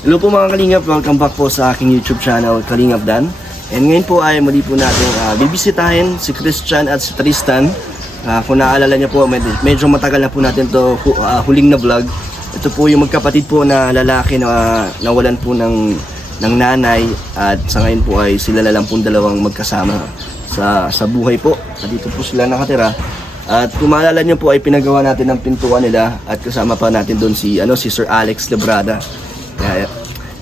Hello po mga Kalingap, welcome back po sa aking YouTube channel, Kalingap Dan. And ngayon po ay muli po natin bibisitahin si Christian at si Tristan. Kung naaalala niyo po, medyo matagal na po natin to huling na vlog. Ito po yung magkapatid po na lalaki na nawalan po ng nanay. At sa ngayon po ay sila na lang po dalawang magkasama sa buhay po. At dito po sila nakatira. At kung maalala niyo po ay pinagawa natin ng pintuan nila. At kasama pa natin doon si Sir Alex Lebrada. Kaya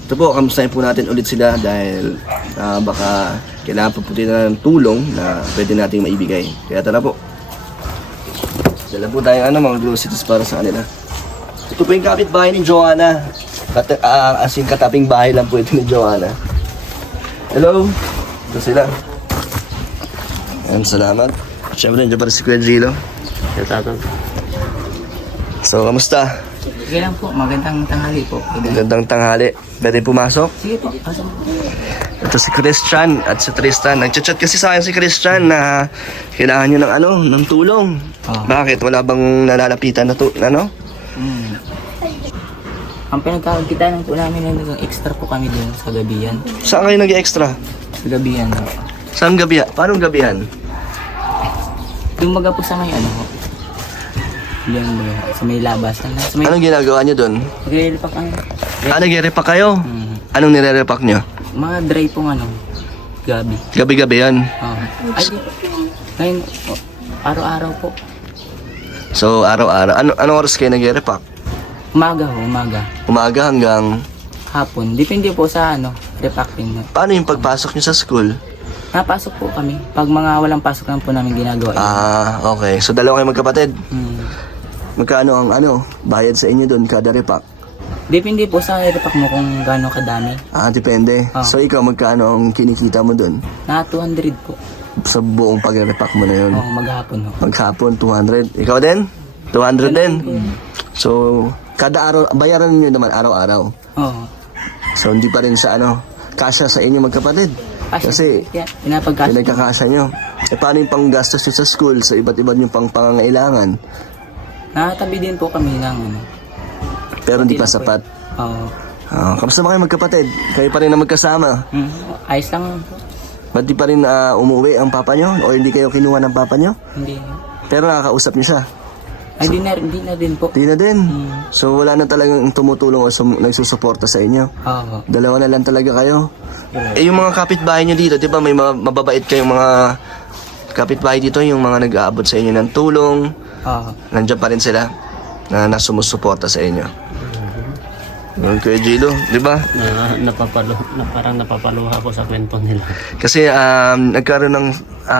ito po, kamustahin po natin ulit sila dahil baka kailangan po na ng tulong na pwede nating maibigay. Kaya tara po. Dala po tayong mga groceries para sa kanila. Ito po yung kapitbahay ni Joanna. As in kataping bahay lang po ito ni Joanna. Hello. Ito sila. Ayan, salamat. Siyempre, nandiyan pa rin si Kuya Gilo. So, kamusta? Sige lang po, magandang tanghali po. Magandang tanghali. Pwede pumasok? Sige po, pasok po. Ito si Christian at si Tristan. Nag-chat kasi sa akin si Christian na kailangan nyo ng tulong. Bakit? Wala bang nalalapitan na Ang pinagkakakitaan po namin ng extra po kami doon sa gabihan. Saan kayo nag-extra? Sa gabihan. Saan gabi? Paano gabihan? Dumaga po sa may Diyan sa may labas. Sa may Anong ginagawa nyo doon? nagre-repack kami. Nagre-repack kayo? Anong nire-repack nyo? Mga dry pong gabi. Gabi-gabi yan. Ay, di. Ngayon, araw-araw po. So, araw-araw. Anong oras kayo nagre-repack? Umaga ho, umaga. Umaga hanggang... Hapon. Depende po sa repacking. Paano yung pagpasok nyo sa school? Napasok po kami. Pag mga walang pasok lang po namin ginagawa. Okay. So, dalawa kayo magkapatid? Magkano ang bayad sa inyo doon kada repack? Depende po sa repack mo kung gaano kadami. Depende. So ikaw magkano ang kinikita mo doon? Na 200 po. Sa buong pag-repack mo na yun? Maghapon ho. Maghapon, 200. Ikaw din? 200 din? So, kada araw, bayaran niyo naman araw-araw? Oo. So, hindi pa rin sa kasya sa inyo magkapatid? Kasi, pinagkakasya nyo. Paano yung panggastos nyo sa school, sa iba't iba yung pangangailangan? Nakatabi din po kami ng Pero hindi pa sapat? Oo. Kamusta ba kayo magkapatid? Kayo pa rin na magkasama? Ayos lang. Ba't di pa rin umuwi ang papa nyo? O hindi kayo kinuha ng papa nyo? Hindi. Pero nakakausap niyo siya? Ay, di na din po. Di na din? So wala na talagang tumutulong o nagsusuporta sa inyo? Oo. Dalawa na lang talaga kayo? Yung mga kapitbahay nyo dito, di ba may mababait kayong mga kapitbahay dito, yung mga nag-aabot sa inyo ng tulong? Oo. Nandiyan pa rin sila na sumusuporta sa inyo. Kuya Gilo, di ba? Parang napapaluha ako sa kwento nila. Kasi nagkaroon ng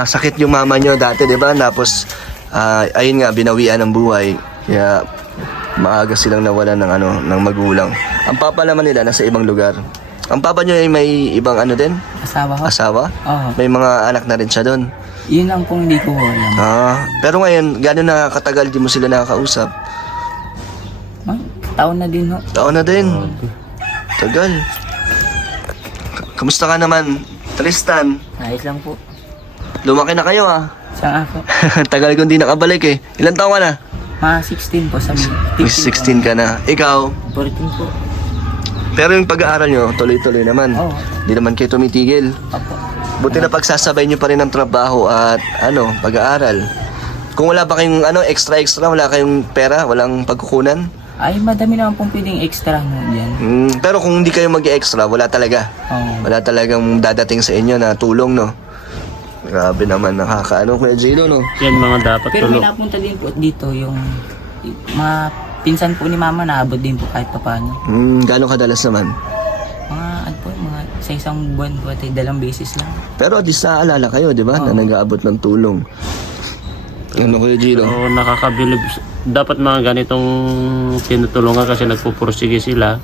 sakit yung mama nyo dati, di ba? Tapos, ayun nga, binawian ng buhay. Kaya, maaga silang nawalan ng magulang. Ang papa naman nila nasa ibang lugar. Ang papa nyo ay may ibang din? Asawa ho? Asawa? Oo. May mga anak na rin siya doon? Yun lang pong hindi ko alam. Pero ngayon, gano'n na katagal di mo sila nakakausap? Taon na din ho. Taon na din. Tagal. Kamusta ka naman, Tristan? Ayos lang po. Lumaki na kayo Saan ako? Tagal kong di nakabalik eh. Ilan taon ka na? Mga 16 po sa 16 ka na. Ikaw? 14 po. Pero yung pag-aaral nyo, tuloy-tuloy naman. Oo. Hindi naman kayo tumitigil. Opo. Buti na pagsasabay nyo pa rin ang trabaho at pag-aaral. Kung wala ba kayong extra, wala kayong pera, walang pagkukunan? Ay, madami naman pong pwedeng extra dyan. Pero kung hindi kayo mag-extra, wala talaga. Oo. Wala talagang dadating sa inyo na tulong, no? Grabe naman, Kuya Gilo, no? Yan mga dapat Pero may tulong. napunta din po dito yung mga pinsan po ni mama naabot din po kahit pa paano. Gano'ng kadalas naman? Mga sa isang buwan po at 2 beses lang. Pero at least naalala kayo, di ba? Na nag-aabot ng tulong. Kuya Gilo? So, nakakabilib. Dapat mga ganitong tinutulungan kasi nagpupursige sila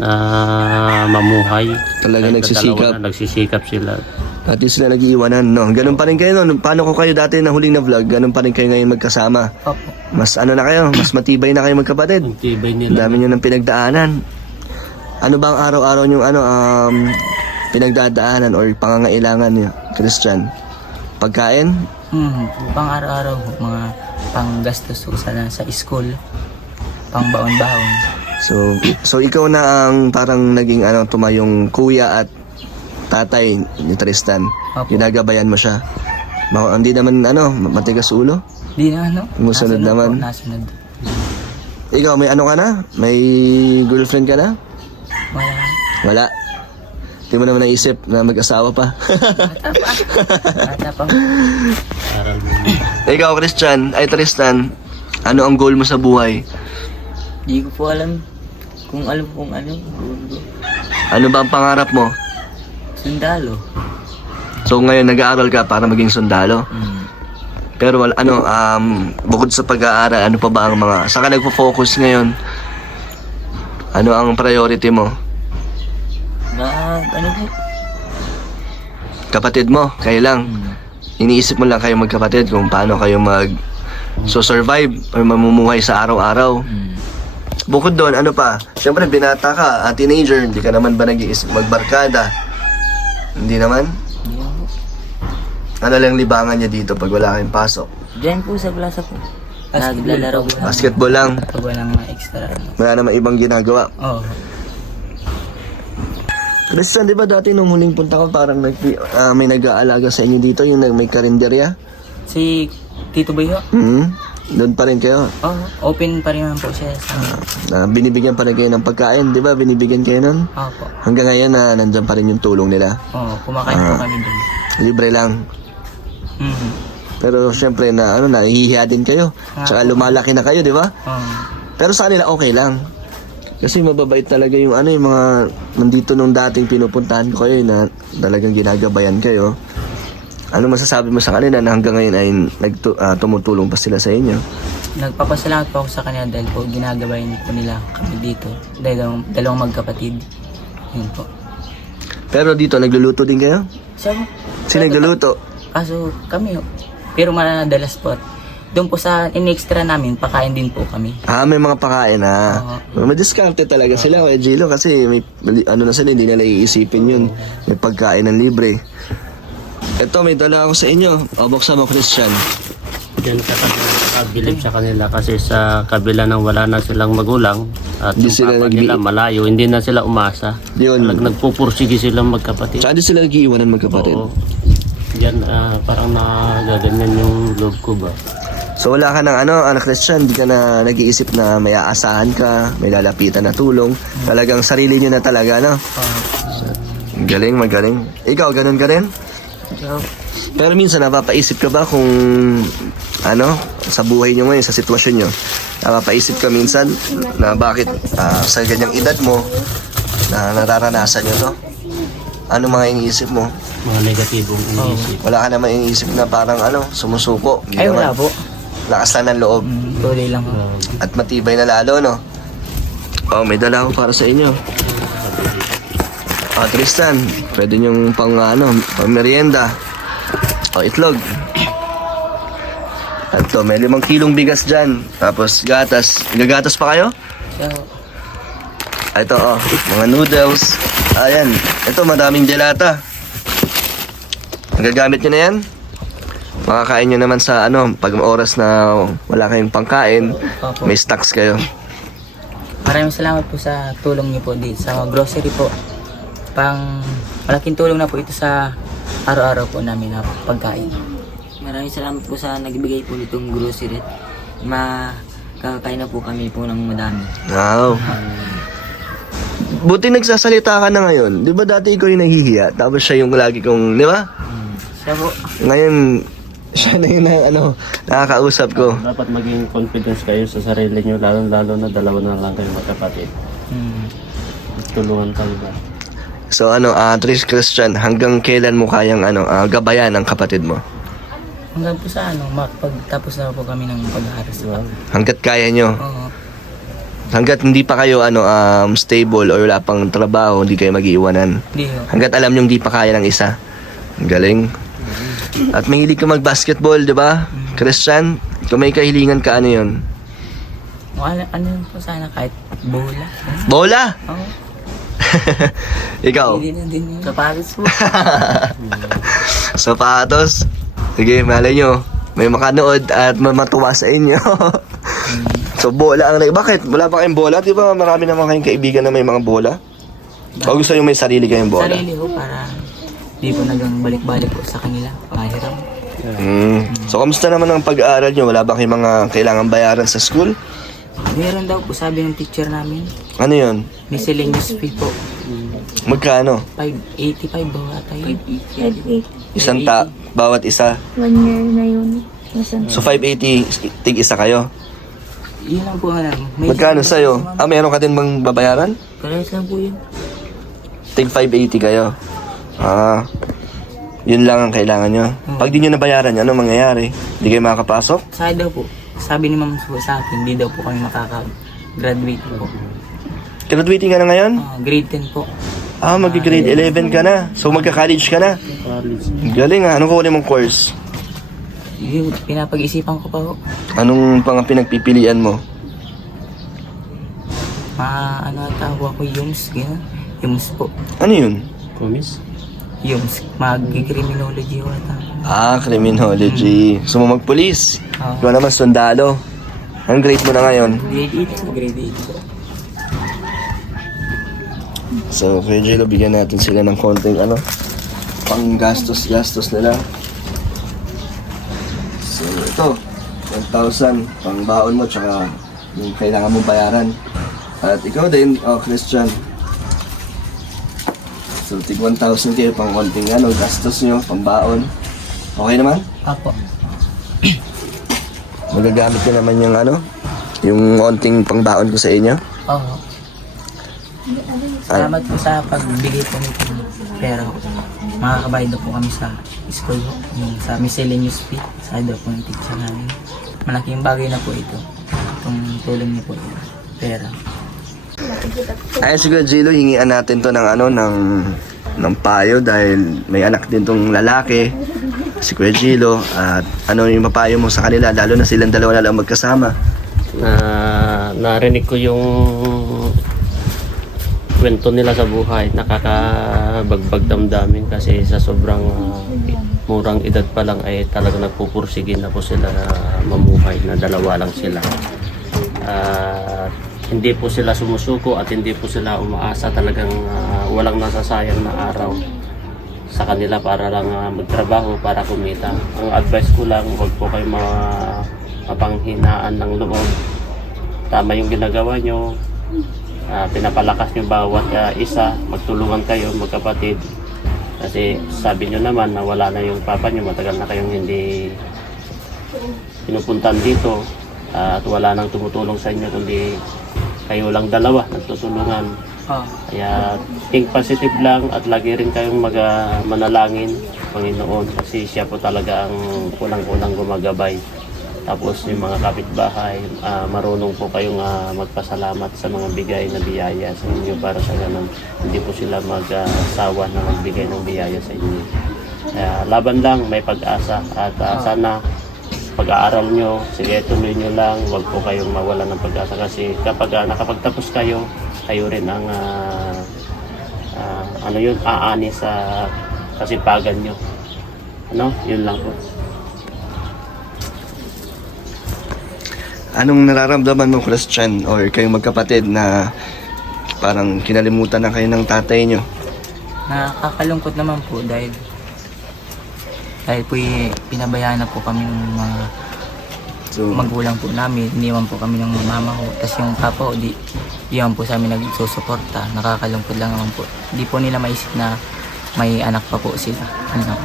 na mamuhay. Talaga Kahit nagsisikap. Nagsisikap sila. At least sila nag-iiwanan, no? Ganun pa rin kayo, no? Paano ko kayo dati na huling na vlog, ganun pa rin kayo ngayon magkasama. Opo. Mas na kayo, mas matibay na kayo magkapatid. Ang tibay Ang nila. dami nyo ng pinagdaanan. Ano ba ang araw-araw nyo, pinagdadaanan or pangangailangan niyo, Christian? Pagkain? Pang araw-araw, mga panggastos ko sa school, pang baon-baon. So ikaw na ang parang naging tumayong kuya at tatay ni Tristan. Opo. Ginagabayan mo siya. Hindi naman matigas ulo. Di na ano. Musunod naman. Nasunod. Ikaw may ka na? May girlfriend ka na? Wala. Wala. Hindi mo naman naisip na mag-asawa pa. Bata pa. Aral mo. Ikaw, Tristan, ano ang goal mo sa buhay? Di ko po alam kung ano. Ano ba ang pangarap mo? Sundalo. So ngayon nag-aaral ka para maging sundalo. Pero bukod sa pag-aaral, ano pa ba ang saan ka nagpo-focus ngayon? Ano ang priority mo? Ano po? Kapatid mo, kayo lang. Iniisip mo lang kayo magkapatid kung paano kayo survive or mamumuhay sa araw-araw. Bukod doon, ano pa? Siyempre, binata ka, teenager, hindi ka naman ba nag-iisip magbarkada? Hindi naman? Di na po. Ano lang libangan niya dito pag wala kayong pasok? Diyan po sa plaza po. Naglalaro po. Basketball lang. Pag walang mga extra. Wala naman ibang ginagawa. Oo. Christian, di ba dati nung huling punta ko parang may nag-aalaga sa inyo dito, yung may karinderya? Si Tito Bayo? Doon pa rin kayo. Oo. Open pa rin naman po siya sa amin. Binibigyan pa rin kayo ng pagkain, di ba? Binibigyan kayo nun? Opo. Hanggang ngayon nandyan pa rin yung tulong nila. Oo. Kumakain po kami doon. Libre lang. Pero syempre nahihiya din kayo. Tsaka lumalaki na kayo, di ba? Oo. Pero sa kanila okay lang. Kasi mababait talaga yung yung mga nandito nung dating pinupuntahan ko kayo na talagang ginagabayan kayo. Ano masasabi mo sa kanila na hanggang ngayon ay tumutulong pa sila sa inyo? Nagpapasalamat po ako sa kanila dahil po ginagabayan po nila kami dito. Dalawang magkapatid. Yun po. Pero dito, nagluluto din kayo? Sino nagluluto? Kaso kami, pero madalas po. Doon po sa in-extra namin, pakain din po kami. May mga pakain May diskarte talaga sila, Kuya Gilo, kasi may sila, hindi nila iisipin yun. May pagkain ng libre. Ito, may dala ako sa inyo. Buksan mo, Christian. Yan kabilib sa kanila kasi sa kabila ng wala na silang magulang at Hindi yung sila papa nila malayo, hindi na sila umasa. Yun. Nagpupursige silang magkapatid. Tsaka di sila nag-iiwanan magkapatid. Oo. Yan, parang nagaganyan yung loob ko ba. So wala ka ng anak Christian, hindi ka na nag-iisip na may aasahan ka, may lalapitan na tulong. Talagang sarili nyo na talaga, Galing, magaling. Ikaw, ganun ka rin? Pero minsan napapaisip ka ba kung sa buhay nyo ngayon, sa sitwasyon nyo, napapaisip ka minsan na bakit sa ganyang edad mo na nararanasan nyo to? Ano mga iniisip mo? Mga negatibong iniisip. Wala ka naman iniisip na parang sumusuko? Hindi Ay, naman. wala po. Lakas lang ng loob. Tuloy lang. At matibay na lalo, no? May dala ako para sa inyo. Tristan, pwede nyong pang merienda. Itlog. At may 5 kilong bigas dyan. Tapos gatas. Gagatas pa kayo? Ito, mga noodles. Ayan. Ito, madaming delata. Gagamit nyo na yan? Makakain nyo naman sa pag oras na wala kayong pangkain, may stocks kayo. Maraming salamat po sa tulong niyo po dito sa grocery po. Malaking tulong na po ito sa araw-araw po namin na pagkain. Maraming salamat po sa nagbigay po nitong grocery. Makakain na po kami po ng madami. Wow. Buti nagsasalita ka na ngayon. Di ba dati ikaw yung nahihiya? Tapos siya yung lagi kong, di ba? Siya po. Ngayon, siya na yung nakakausap ko. Dapat maging confidence kayo sa sarili nyo, lalo na dalawa na lang kayo magkapatid. Tulungan kayo ba? So Christian, hanggang kailan mo kayang gabayan ang kapatid mo? Hanggang po sa pagtapos na po kami ng pag-aaral sa Hanggat kaya nyo. Oo. Hanggat hindi pa kayo stable or wala pang trabaho, hindi kayo mag-iiwanan. Hindi ho. Hanggat alam nyo hindi pa kaya ng isa. Ang galing. At mahilig ka mag-basketball, di ba? Christian, kung may kahilingan ka, ano yun? Ano po sana kahit bola. Bola! Oo. Ikaw? Hindi na din yun. Sapatos po. Sapatos? Sige, malay nyo. May makanood at matuwa sa inyo. So, bola ang bakit? Wala ba kayong bola? Di ba marami naman kayong kaibigan na may mga bola? O gusto nyo may sarili kayong bola? Sarili ho para di po nagang balik-balik po sa kanila. Pahiram. So, kamusta naman ang pag-aaral nyo? Wala ba kayong mga kailangan bayaran sa school? Meron daw po sabi ng teacher namin. Ano yun? Miscellaneous fee po. Magkano? 585 ba ata yun? 1 bawat isa. 1 year na yun. So, 580 tig isa kayo. Yun lang po alam. Magkano sa'yo? Meron ka din bang babayaran? Parehas lang po yun. Tig 580 kayo. Yun lang ang kailangan nyo. Pag di nyo nabayaran, ano mangyayari? Hindi kayo makakapasok? Sa daw po. Sabi ni ma'am po sa akin, hindi daw po kami makaka-graduate po. Graduating ka na ngayon? Grade 10 po. Mag-grade 11 ka na. So, magka-college ka na. College. Galing Anong kunin mong course? Yun, pinapag-isipan ko pa po. Anong pang pinagpipilian mo? Ano tawag ko, YUMS, gano'n. YUMS po. Ano yun? Kumis? YUMS, mag-criminology o ata. Criminology. So, mo magpulis. Oo. Ikaw naman, sundalo. Ang grade mo na ngayon? Grade 8 po, grade 8 po. So, kaya Jello, bigyan natin sila ng konting pang gastos nila. So, ito, 1,000 pang baon mo, tsaka yung kailangan mong bayaran. At ikaw din, Christian. So, tig 1,000 kayo pang konting gastos nyo, pang baon. Okay naman? Apo. Magagamit ko naman yung yung konting pang baon ko sa inyo. Oo. Salamat po sa pagbigay po nito ng pera. Makakabayad na po kami sa school, yung sa miscellaneous fee. Sa daw po ng teacher namin. Malaking bagay na po ito. Itong tulong niyo po ito. Pera. Ayun siguro, Jello, hingian natin to ng payo dahil may anak din tong lalaki, si Kuya Jello. At ano yung mapayo mo sa kanila, lalo na silang dalawa na lang magkasama? Narinig ko yung kwento nila sa buhay, nakakabagbag damdamin kasi sa sobrang murang edad pa lang ay talaga nagpupursigin na po sila na mamuhay, na dalawa lang sila. Hindi po sila sumusuko at hindi po sila umaasa, talagang walang nasasayang na araw sa kanila para lang magtrabaho, para kumita. Ang advice ko lang, huwag po kayo mapanghinaan ng loob. Tama yung ginagawa nyo. Pinapalakas nyo bawat isa, magtulungan kayo magkapatid kasi sabi nyo naman na wala na yung papa nyo, matagal na kayong hindi pinupuntan dito at wala nang tumutulong sa inyo kundi kayo lang dalawa nagtutulungan. Kaya think positive lang at lagi rin kayong manalangin Panginoon kasi siya po talaga ang unang-unang gumagabay. Tapos yung mga kapitbahay, marunong po kayong magpasalamat sa mga bigay na biyaya sa inyo para sa ganun. Hindi po sila magsawa na magbigay ng biyaya sa inyo. Kaya laban lang, may pag-asa. At sana pag-aaral nyo, sige tuloy nyo lang, huwag po kayong mawala ng pag-asa. Kasi kapag nakapagtapos kayo, kayo rin ang aani sa kasipagan nyo. Yun lang po. Anong nararamdaman mo, Christian, or kayong magkapatid na parang kinalimutan na kayo ng tatay nyo? Nakakalungkot naman po dahil po pinabayaan na po kami ng mga magulang po namin. Iniwan po kami ng mama ko. Tapos yung papa ko, iwan po sa amin nagsusuporta. Nakakalungkot lang naman po. Hindi po nila maisip na may anak pa po sila.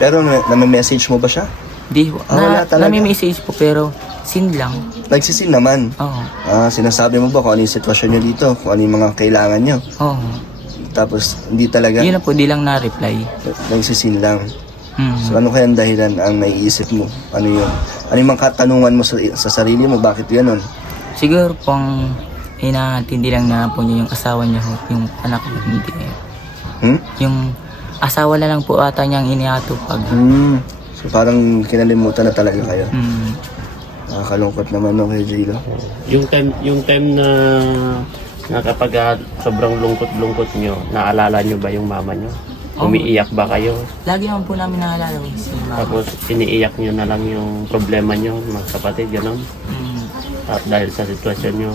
Pero na-message mo ba siya? Di, wala talaga. nami-message po pero sin lang. Nagsisin naman. Oo. Sinasabi mo ba kung ano yung sitwasyon nyo dito? Kung ano yung mga kailangan nyo? Oo. Tapos hindi talaga Yun na po, di lang na-reply. nagsisin lang. Mm. So ano kaya ang dahilan ang naiisip mo? Ano yung mga katanungan mo sa sarili mo? Bakit gano'n? Siguro pong hindi lang na po niya yung asawa niya ho, yung anak ko hindi. Yung asawa na lang po ata niyang iniatupag. So parang kinalimutan na talaga kayo. Nakakalungkot naman no, kay Jello. Yung time na kapag sobrang lungkot nyo, naalala nyo ba yung mama nyo? Umiiyak ba kayo? Lagi naman po namin naalala si mama. Tapos iniiyak nyo na lang yung problema nyo, mga kapatid, gano'n? At dahil sa sitwasyon nyo,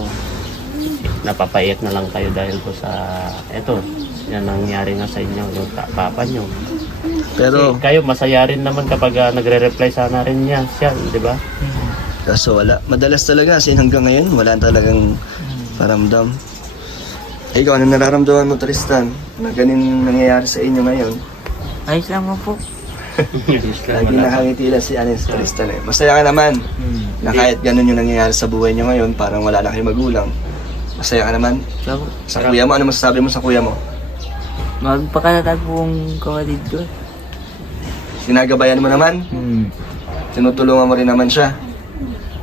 napapaiyak na lang kayo dahil po sa eto, yan nangyari nga sa inyo, yung papa nyo. Pero, Kasi kayo masaya rin naman kapag nagre-reply sana rin niya siya, di ba? kaso wala. Madalas talaga, kasi hanggang ngayon, wala talagang paramdam. Eh, ikaw, ano nararamdaman mo, Tristan? Na ganun nangyayari sa inyo ngayon? Ayos lang po. Lagi nakangiti lang si Anes Tristan eh. Masaya ka naman na kahit ganun yung nangyayari sa buhay niyo ngayon, parang wala na kayong magulang. Masaya ka naman. So, Sa kuya mo, ano masasabi mo sa kuya mo? magpakatatag pong kapatid ko. Sinagabayan mo naman? Tinutulungan mo rin naman siya.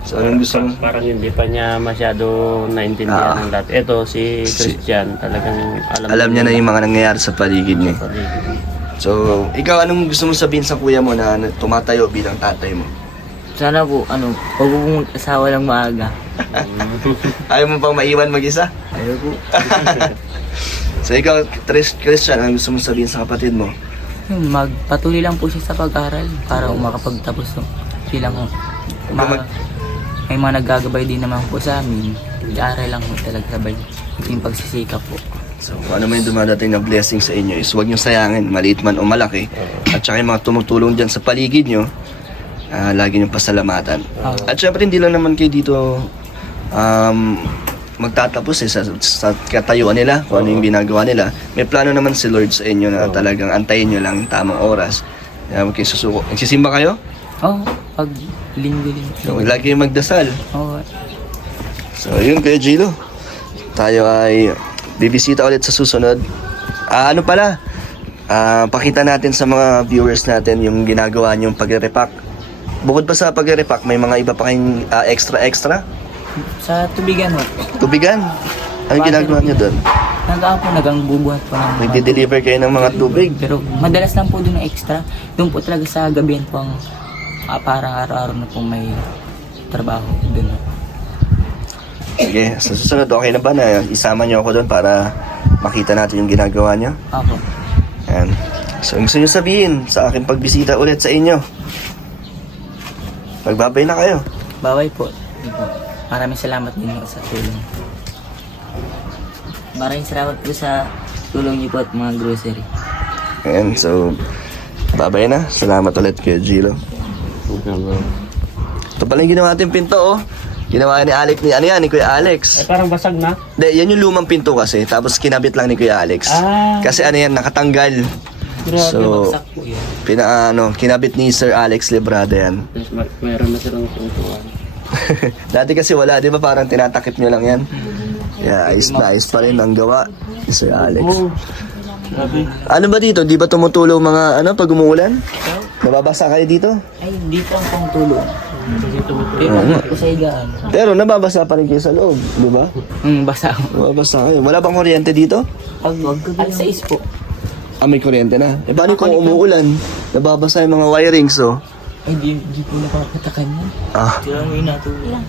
So, anong gusto mo? Parang hindi pa niya masyado naintindihan ang lahat. Ito, si Christian, talagang Alam niya na yung mga nangyayari sa paligid niya. So, ikaw, anong gusto mo sabihin sa kuya mo na tumatayo bilang tatay mo? Sana po, huwag po pong asawa lang maaga. Ayaw mo bang maiwan mag-isa? Ayaw po. So, ikaw, Christian, anong gusto mo sabihin sa kapatid mo? Magpatuloy lang po siya sa pag-aral para makapagtapos silang may mga naggagabay din naman po sa amin. Nag-aaral lang po talaga sabay. Yung pagsisikap po. So, kung ano man yung dumadating na blessing sa inyo is huwag nyo sayangin, maliit man o malaki. At saka yung mga tumutulong dyan sa paligid nyo, lagi nyo pasalamatan. At syempre, hindi lang naman kayo dito magtatapos sa katayuan nila, kung ano yung ginagawa nila. May plano naman si Lord sa inyo na talagang antayin nyo lang yung tamang oras. Kaya huwag kayo susuko. Nagsisimba kayo? Oo, pag linggo-linggo. So, lagi kayong magdasal. Oo. So, yun Kuya Gilo. Tayo ay bibisita ulit sa susunod. Pakita natin sa mga viewers natin yung ginagawa niyong pagre-repack. Bukod pa sa pagre-repack, may mga iba pa kayong extra-extra? Sa tubigan po. Tubigan? Ano ginagawa niyo doon? Nagbubuhat po ng Nagde-deliver kayo ng mga tubig? Pero madalas lang po doon ang extra. Doon po talaga sa gabihan po ang parang araw-araw na po may trabaho doon. Sige, sa susunod, okay na ba na isama niyo ako doon para makita natin yung ginagawa niyo? Ako. Ayan. So, ang gusto niyo sabihin sa aking pagbisita ulit sa inyo? Magbabay na kayo. Baway po. Maraming salamat din sa tulong. Maraming salamat po sa tulong niyo po at mga grocery. Ayan, so, babay na. Salamat ulit kay Gilo. Ito pala yung ginawa natin pinto, oh. Ginawa ni Alex, ni Kuya Alex. Parang basag na. Hindi, yan yung lumang pinto kasi. Tapos kinabit lang ni Kuya Alex. Kasi nakatanggal. So, Bagsak po yan. kinabit ni Sir Alex Librada yan. Meron na silang tuntuan. Dati kasi wala, di ba? Parang tinatakip nyo lang yan. Yeah, ayos na ayos pa rin ang gawa ni Sir Alex. Grabe. Ano ba dito? Di ba tumutulong mga pag umuulan? Nababasa kayo dito? Ay, hindi po ang pang tulong. Pero po sa higaan. Pero nababasa pa rin kayo sa loob, di ba? Basa. Nababasa kayo. Wala bang kuryente dito? Pag alas 6 po. May kuryente na. Paano kung umuulan? Nababasa yung mga wirings, oh. Ay, di po napapatakan yan. Kailangan may natulong.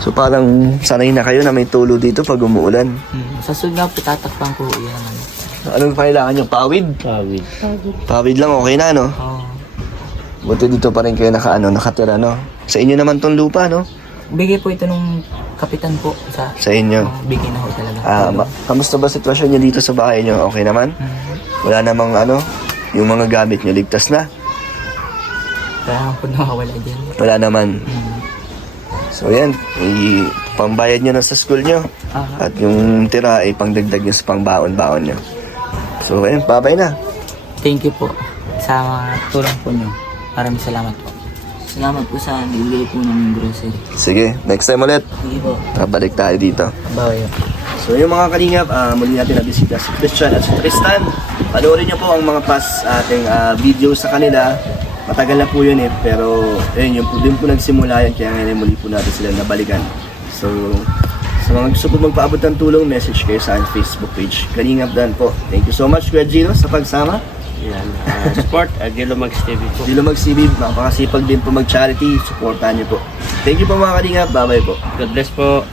So parang sanay na kayo na may tulo dito pag umuulan. Sa sunod nga po, tatakpan ko yan. Anong kailangan nyo? Pawid? Pawid. Pawid lang, okay na, no? Oo. Buti dito pa rin kayo nakatira, no? Sa inyo naman tong lupa, no? Bigay po ito nung kapitan po sa Sa inyo. bigay na ho talaga. Kamusta ba sitwasyon nyo dito sa bahay nyo? Okay naman? Wala namang yung mga gamit nyo, ligtas na? Kaya po nakawala dyan. Wala naman. So yan, pambayad nyo na sa school nyo. At yung tira ay pangdagdag nyo sa pangbaon-baon nyo. So ayun, babay na. Thank you po sa mga tulong po nyo. Maraming salamat po. Salamat po sa nagbigay po ng grocery. Sige, next time ulit. Sige po. Balik tayo dito. Baway. So yung mga kalingap, muli natin nabisita si Christian at si Tristan. Panoorin niyo po ang mga past ating video sa kanila. Matagal na po yun pero yun po din po nagsimula yan, kaya ngayon muli po natin sila nabalikan. So, sa mga gusto po magpaabot ng tulong, message kayo sa aking Facebook page. Kalingap Dan po. Thank you so much, Kuya Gino, sa pagsama. Yan. Support, Gilo Max TV po. Gilo Mag-CB, makakasipag din po mag-charity. Supportahan niyo po. Thank you po mga kalingap. Bye-bye po. God bless po.